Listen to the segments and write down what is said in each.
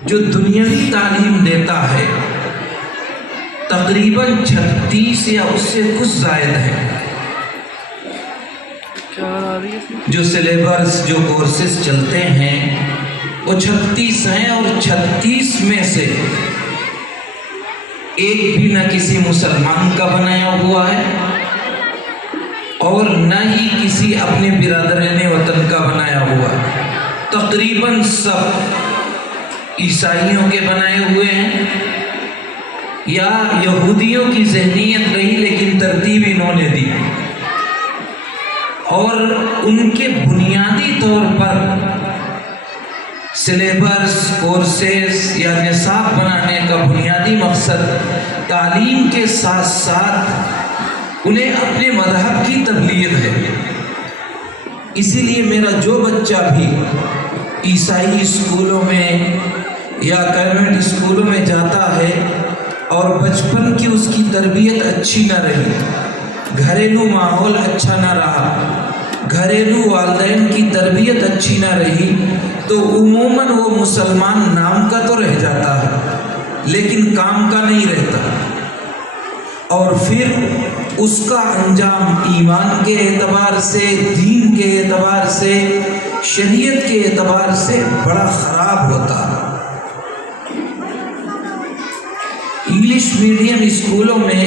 جو دنیاوی تعلیم دیتا ہے تقریباً 36 یا اس سے کچھ زائد ہے۔ جو سلیبس جو کورسز چلتے ہیں وہ 36 ہیں، اور 36 میں سے ایک بھی نہ کسی مسلمان کا بنایا ہوا ہے اور نہ ہی کسی اپنے برادران وطن کا بنایا ہوا ہے۔ تقریباً سب عیسائیوں کے بنائے ہوئے ہیں یا یہودیوں کی ذہنیت رہی لیکن ترتیب انہوں نے دی، اور ان کے بنیادی طور پر سلیبس کورسز یا نصاب بنانے کا بنیادی مقصد تعلیم کے ساتھ ساتھ انہیں اپنے مذہب کی تبلیغ ہے۔ اسی لیے میرا جو بچہ بھی عیسائی اسکولوں میں یا کانوینٹ اسکولوں میں جاتا ہے اور بچپن کی اس کی تربیت اچھی نہ رہی، گھریلو ماحول اچھا نہ رہا، گھریلو والدین کی تربیت اچھی نہ رہی، تو عموماً وہ مسلمان نام کا تو رہ جاتا ہے لیکن کام کا نہیں رہتا، اور پھر اس کا انجام ایمان کے اعتبار سے، دین کے اعتبار سے، شریعت کے اعتبار سے بڑا خراب ہوتا ہے۔ انگلش میڈیم اسکولوں میں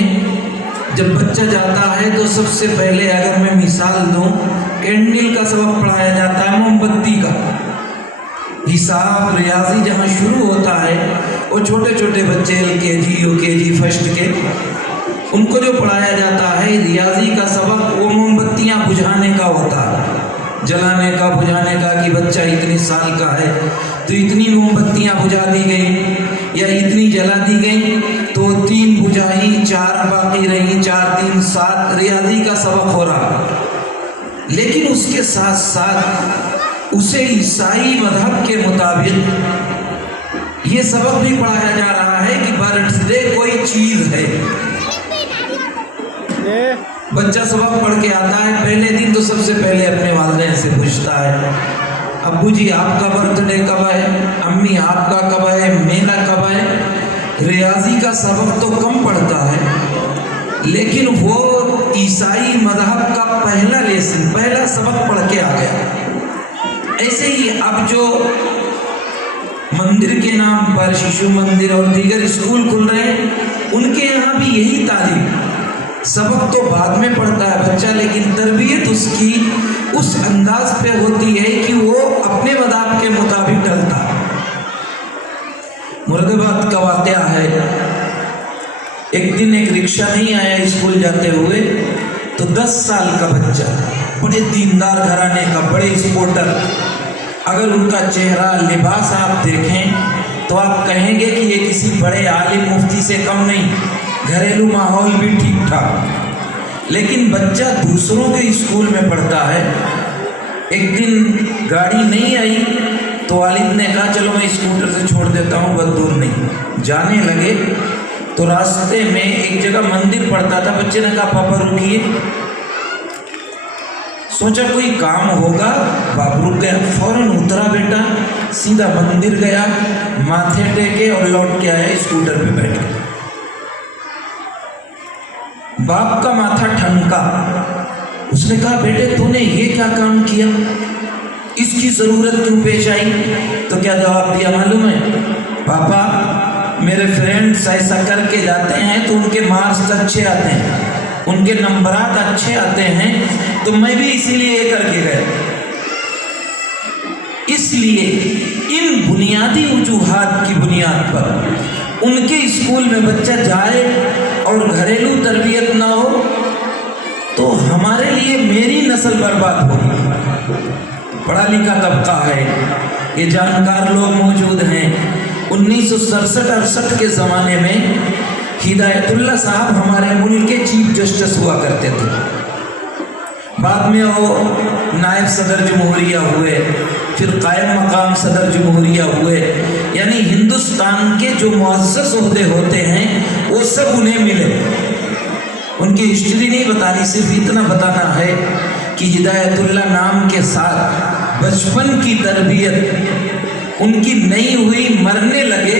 جب بچہ جاتا ہے تو سب سے پہلے اگر میں مثال دوں، کینڈل کا سبق پڑھایا جاتا ہے، موم بتی کا۔ حساب ریاضی جہاں شروع ہوتا ہے وہ چھوٹے چھوٹے بچے LKG UKG فرسٹ کے، ان کو جو پڑھایا جاتا ہے ریاضی کا سبق وہ موم بتیاں بجھانے کا ہوتا ہے، جلانے کا بجھانے کا، کہ بچہ اتنے سال کا ہے تو اتنی موم بتیاں بجھا دی گئیں یا اتنی جلا دی گئیں، تو 3 بجھائی 4 باقی رہیں، 4 3 7 ریاضی کا سبق ہو رہا۔ لیکن اس کے ساتھ ساتھ اسے عیسائی مذہب کے مطابق یہ سبق بھی پڑھایا جا رہا ہے کہ برتھ ڈے کوئی چیز ہے۔ بچہ سبق پڑھ کے آتا ہے، پہلے دن تو سب سے پہلے اپنے والدین سے پوچھتا ہے، ابو جی آپ کا برتھ ڈے کب ہے، امی آپ کا کب ہے، میرا کب ہے۔ ریاضی کا سبق تو کم پڑھتا ہے لیکن وہ عیسائی مذہب کا پہلا لیسن، پہلا سبق پڑھ کے آ گیا۔ ایسے ہی اب جو مندر کے نام پر شیشو مندر اور دیگر اسکول کھل رہے ہیں، ان کے یہاں بھی یہی تعلیم، سبق تو بعد میں پڑھتا ہے بچہ لیکن تربیت اس کی اس انداز پہ ہوتی ہے کہ وہ اپنے مذہب کے مطابق ڈلتا ہے۔ مراد آباد کا واقعہ ہے، ایک دن ایک رکشہ نہیں آیا اسکول جاتے ہوئے، تو 10 سال کا بچہ، بڑے دیندار گھرانے کا، بڑے سپورٹر، اگر ان کا چہرہ لباس آپ دیکھیں تو آپ کہیں گے کہ یہ کسی بڑے عالم مفتی سے کم نہیں، گھریلو ماحول بھی ٹھیک ٹھاک، لیکن بچہ دوسروں کے اسکول میں پڑھتا ہے۔ ایک دن گاڑی نہیں آئی تو والد نے کہا چلو میں اسکوٹر سے چھوڑ دیتا ہوں، بہت دور نہیں۔ جانے لگے تو راستے میں ایک جگہ مندر پڑتا تھا، بچے نے کہا پاپا رکیے، سوچا کوئی کام ہوگا، باپ رک گیا، فوراً اترا بیٹا، سیدھا مندر گیا، ماتھے ٹیکے اور لوٹ کے آیا، اسکوٹر پہ بیٹھ گیا۔ باپ کا ماتھا ٹھنکا، اس نے کہا بیٹے تو نے یہ کیا کام کیا، اس کی ضرورت کیوں پیش آئی؟ تو کیا جواب دیا معلوم ہے؟ پاپا میرے فرینڈز ایسا کر کے جاتے ہیں تو ان کے مارکس اچھے آتے ہیں، ان کے نمبرات اچھے آتے ہیں، تو میں بھی اسی لیے یہ کر کے گیا۔ اس لیے ان بنیادی وجوہات کی بنیاد پر ان کے اسکول میں بچہ جائے اور گھریلو تربیت نہ ہو تو ہمارے لیے میری نسل برباد ہوگی۔ پڑھا لکھا طبقہ ہے، یہ جانکار لوگ موجود ہیں۔ 1967-68 کے زمانے میں ہدایت اللہ صاحب ہمارے ملک کے چیف جسٹس ہوا کرتے تھے، بعد میں وہ نائب صدر جمہوریہ ہوئے، پھر قائم مقام صدر جمہوریہ ہوئے، یعنی ہندوستان کے جو معزز عہدے ہوتے ہیں وہ سب انہیں ملے۔ ان کی ہسٹری نہیں بتانی، صرف اتنا بتانا ہے کہ ہدایت اللہ نام کے ساتھ بچپن کی تربیت ان کی نہیں ہوئی، مرنے لگے،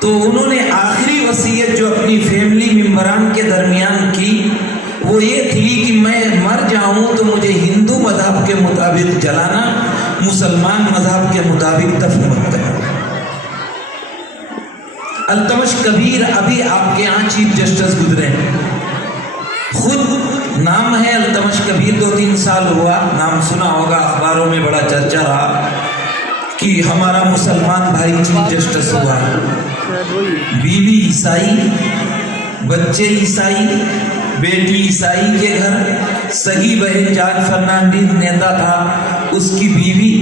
تو انہوں نے آخری وصیت جو اپنی فیملی ممبران کے درمیان کی وہ یہ تھی کہ میں مر جاؤں تو مجھے ہندو مذہب کے مطابق جلانا، مسلمان مذہب کے مطابق دفن مت کرنا۔ التمش کبیر ابھی آپ کے ہاں چیف جسٹس گزرے ہیں، خود نام ہے التمش کبیر، 2-3 سال ہوا، نام سنا ہوگا، اخباروں میں بڑا چرچا رہا کہ ہمارا مسلمان بھائی چیف جسٹس ہوا، بیوی عیسائی، بچے عیسائی، بیٹی عیسائی کے گھر، سگی بہن جان فرنانڈیز نیتا تھا، اس کی بیوی،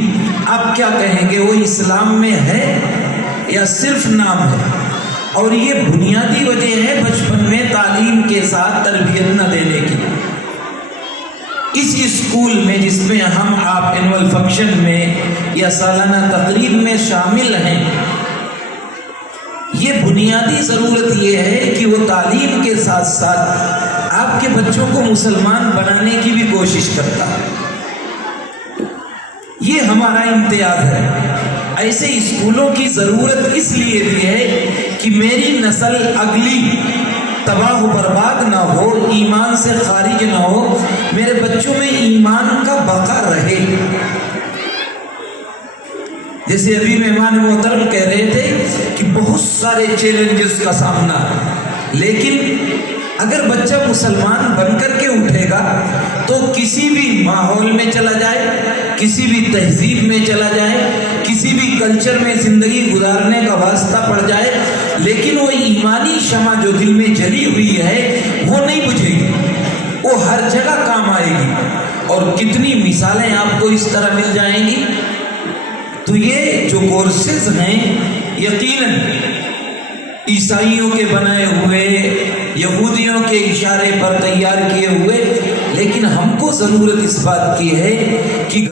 آپ کیا کہیں گے وہ اسلام میں ہے یا صرف نام ہے؟ اور یہ بنیادی وجہ ہے بچپن میں تعلیم کے ساتھ تربیت نہ دینے کی۔ اس اسکول میں جس میں ہم آپ اینول فنکشن میں یا سالانہ تقریب میں شامل ہیں، یہ بنیادی ضرورت یہ ہے کہ وہ تعلیم کے ساتھ ساتھ آپ کے بچوں کو مسلمان بنانے کی بھی کوشش کرتا ہے۔ یہ ہمارا امتیاز ہے۔ ایسے اسکولوں کی ضرورت اس لیے بھی ہے کہ میری نسل اگلی تباہ و برباد نہ ہو، ایمان سے خارج نہ ہو، میرے بچوں میں ایمان کا بقا رہے۔ جیسے ابھی مہمان محترم کہہ رہے تھے کہ بہت سارے چیلنجز کا سامنا ہے، لیکن اگر بچہ مسلمان بن کر کے اٹھے گا تو کسی بھی ماحول میں چلا جائے، کسی بھی تہذیب میں چلا جائے، کسی بھی کلچر میں زندگی گزارنے کا واسطہ پڑ جائے، لیکن وہ ایمانی شمع جو دل میں جلی ہوئی ہے وہ نہیں بجھے گی، وہ ہر جگہ کام آئے گی۔ اور کتنی مثالیں آپ کو اس طرح مل جائیں گی۔ تو یہ جو کورسز ہیں یقیناً عیسائیوں کے بنائے ہوئے، یہودیوں کے اشارے پر تیار کیے ہوئے، لیکن ہم کو ضرورت اس بات کی ہے کہ